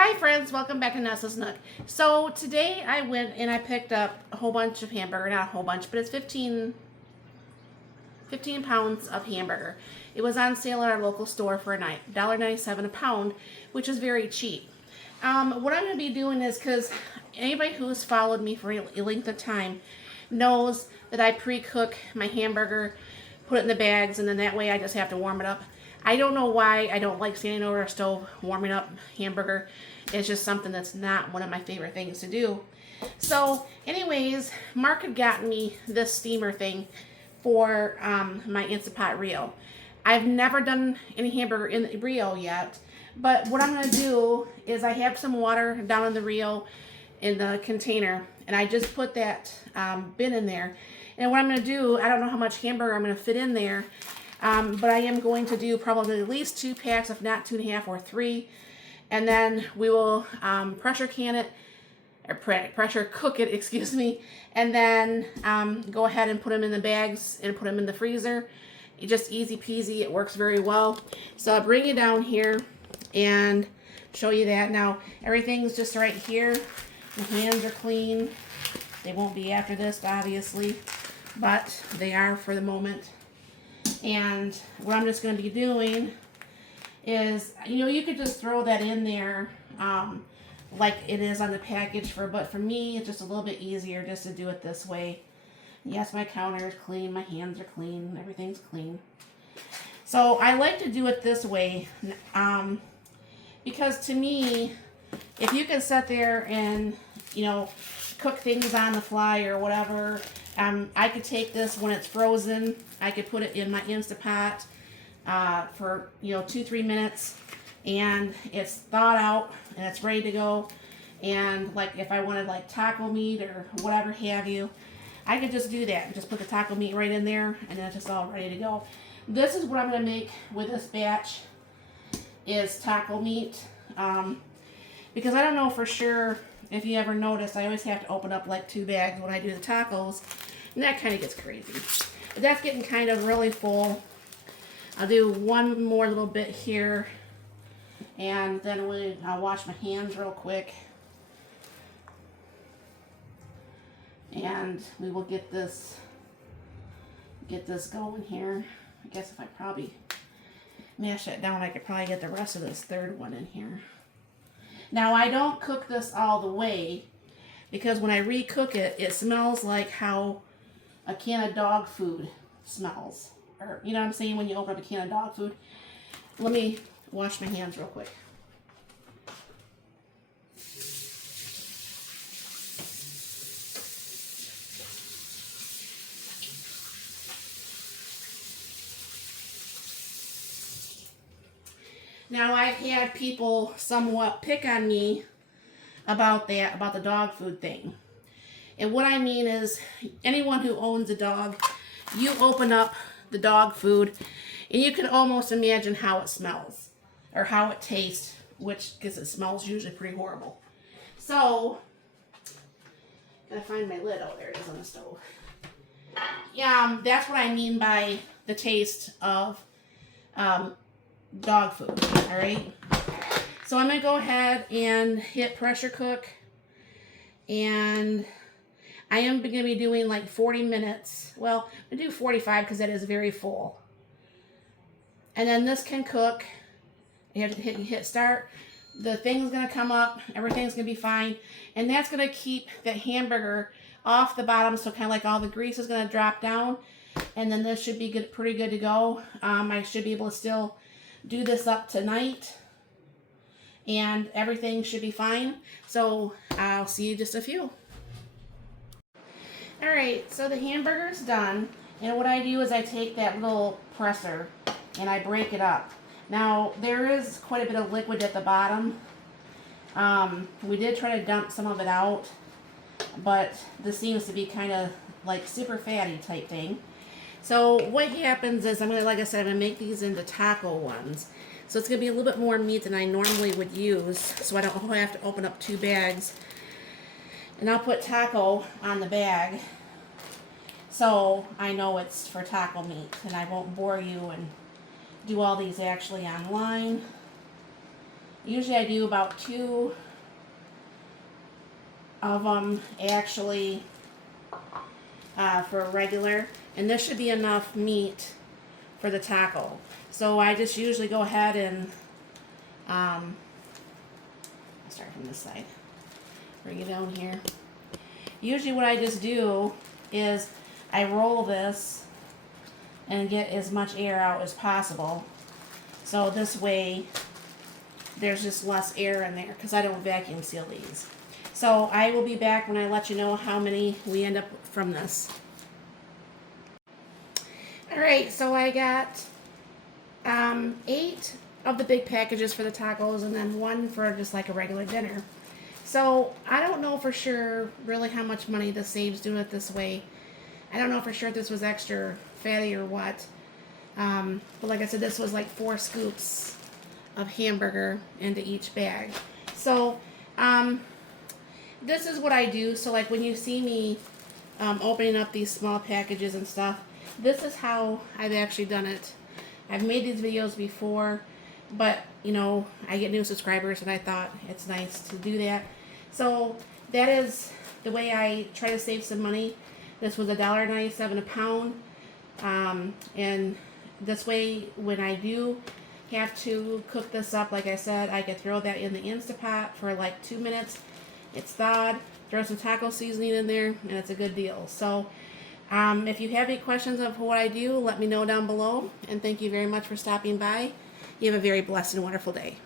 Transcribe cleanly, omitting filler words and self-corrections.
Hi friends, welcome back to Nessa's Nook. So today I went and I picked up a whole bunch of hamburger, not a whole bunch, but it's 15 pounds of hamburger. It was on sale at our local store for a night, $1.97 a pound, which is very cheap. What I'm going to be doing is, because anybody who's followed me for a length of time knows that I pre-cook my hamburger, put it in the bags, and then that way I just have to warm it up. I don't know why I don't like standing over a stove warming up hamburger. It's just something that's not one of my favorite things to do. So anyways, Mark had gotten me this steamer thing for my Instant Pot Rio. I've never done any hamburger in the Rio yet, but what I'm going to do is I have some water down in the Rio in the container, and I just put that bin in there. And what I'm going to do, I don't know how much hamburger I'm going to fit in there, but I am going to do probably at least 2 packs, if not 2.5 or 3. And then we will pressure can it, or pressure cook it, excuse me. And then go ahead and put them in the bags and put them in the freezer. It's just easy peasy, it works very well. So I'll bring you down here and show you that. Now, everything's just right here. My hands are clean. They won't be after this, obviously, but they are for the moment. And what I'm just going to be doing is, you could just throw that in there like it is on the package, but for me, it's just a little bit easier just to do it this way. Yes, my counter is clean, my hands are clean, everything's clean. So I like to do it this way because to me, if you can sit there and, cook things on the fly or whatever, I could take this when it's frozen. I could put it in my Instant Pot for 2-3 minutes, and it's thawed out and it's ready to go. And like if I wanted like taco meat or whatever have you, I could just do that and just put the taco meat right in there, and then it's just all ready to go. This is what I'm going to make with this batch, is taco meat, because I don't know for sure if you ever notice, I always have to open up like 2 bags when I do the tacos, and that kind of gets crazy. But that's getting kind of really full. I'll do one more little bit here, and then I'll wash my hands real quick, and we will get this going here. I guess if I probably mash that down, I could probably get the rest of this third one in here. Now, I don't cook this all the way, because when I re-cook it, it smells like how a can of dog food smells. Or, you know what I'm saying, when you open up a can of dog food. Let me wash my hands real quick. Now, I've had people somewhat pick on me about that, about the dog food thing. And what I mean is, anyone who owns a dog, you open up the dog food and you can almost imagine how it smells or how it tastes, because it smells usually pretty horrible. So, gotta find my lid. Oh, there it is on the stove. Yeah, that's what I mean by the taste of dog food. All right. So I'm gonna go ahead and hit pressure cook, and I am going to be doing like 40 minutes. Well, I'm going to do 45 because that is very full. And then this can cook. You have to hit start. The thing's going to come up. Everything's going to be fine. And that's going to keep the hamburger off the bottom, so kind of like all the grease is going to drop down. And then this should be pretty good to go. I should be able to still do this up tonight, and everything should be fine. So I'll see you in just a few. Alright, so the hamburger's done, and what I do is I take that little presser and I break it up. Now, there is quite a bit of liquid at the bottom. We did try to dump some of it out, but this seems to be kind of like super fatty type thing. So what happens is, like I said, I'm going to make these into taco ones. So it's going to be a little bit more meat than I normally would use, so I don't have to open up 2 bags. And I'll put taco on the bag, so I know it's for taco meat, and I won't bore you and do all these actually online. Usually I do about 2 of them actually for a regular, and this should be enough meat for the taco. So I just usually go ahead and I'll start from this side, bring it down here. Usually what I just do is I roll this and get as much air out as possible. So this way there's just less air in there because I don't vacuum seal these. So I will be back when I let you know how many we end up from this. Alright, so I got 8 of the big packages for the tacos and then 1 for just like a regular dinner. So I don't know for sure really how much money this saves doing it this way. I don't know for sure if this was extra fatty or what. But like I said, this was like 4 scoops of hamburger into each bag. So this is what I do. So like when you see me opening up these small packages and stuff, this is how I've actually done it. I've made these videos before, but you know, I get new subscribers and I thought it's nice to do that. So that is the way I try to save some money. This was $1.97 a pound. And this way, when I do have to cook this up, like I said, I can throw that in the Instapot for like 2 minutes. It's thawed, throw some taco seasoning in there, and it's a good deal. So if you have any questions of what I do, let me know down below. And thank you very much for stopping by. You have a very blessed and wonderful day.